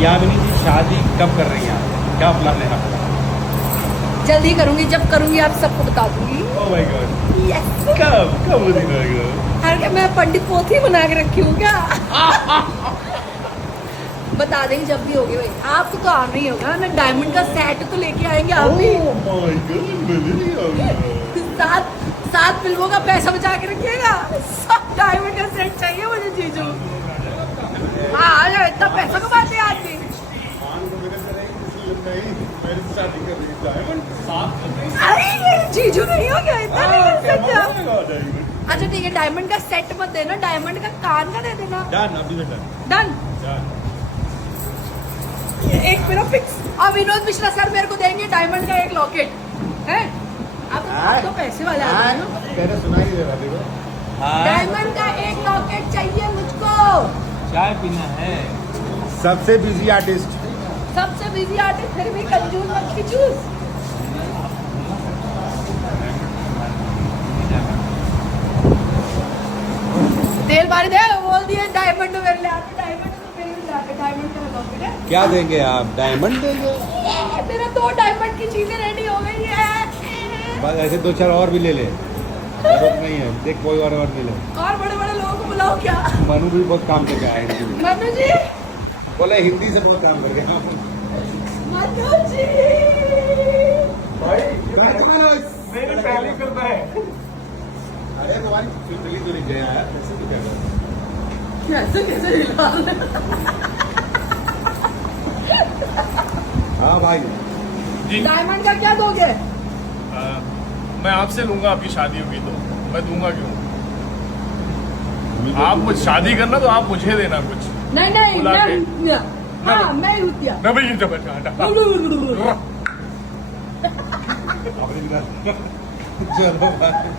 यामिनी जी शादी कब कर रही हैं आप? क्या प्लान है आपका? जल्दी करूंगी, जब करूंगी आप सबको बता दूंगी। Oh my God, yes. कब वो दिन आएगा? हर के मैं पंडित पोथी बना के रखी हूँ क्या? बता देंगे जब भी होगी भाई। आपको तो आना ही होगा ना, डायमंड का सेट तो लेके आएंगे आप भी। ओह माय गॉड, सात फिल्मों का पैसा बचा के रखिएगा। सब डायमंड का सेट चाहिए मुझे जीजू। हाँ अरे इतना पैसा कमाते हैं आदमी। अरे ये जीजू नहीं हो गया, इतना नहीं कर सकते आप। अच्छा ठीक है, डायमंड का सेट मत देना, डायमंड का कान का दे देना। डन, अभी डन। डन। एक मेरा फिक्स। और विनोद मिश्रा सर मेरे को देंगे डायमंड का एक लॉकेट है। आप तो पैसे वाले आदमी हो। मैंने सुना ही दे रहा देखो। डायमंड का एक लॉकेट चाहिए मुझको। चाय पीना है। सबसे बिजी आर्टिस्ट। सबसे बिजी आर्टिस्ट, फिर भी कंजूस और खिचूस। तेल मारी दे, बोल दिए डायमंड मेरे लिए आते, डायमंड तो मेरे लिए आते, डायमंड का लॉकेट है। क्या देंगे आप? डायमंड देंगे? मेरा 2 डायमंड की चीजें रेडी हो गई है। बस ऐसे 2-4 और भी ले ले, जरूरत नहीं है। देख कोई और मिले। और बड़े बड़े लोगों को बुलाओ क्या? मनु भी बहुत काम करके आए हैं। मनु जी, बोले हिंदी से बहुत काम करके। मनु जी। मेरी पहली फिल्म है। अरे तुम्हारी फिल्म तो नहीं गया है, कैसे तो क्या कर? कैसे हिला रहे? हाँ भाई जी डायमंड का क्या दोगे? मैं आपसे लूंगा, आपकी शादी होगी तो मैं दूंगा क्यों? आप मुझ शादी करना तो आप मुझे देना कुछ। नहीं नहीं बुला के। मैं, हाँ मैं ही रुकिया। ना भाई ये बैठा चलो भाई।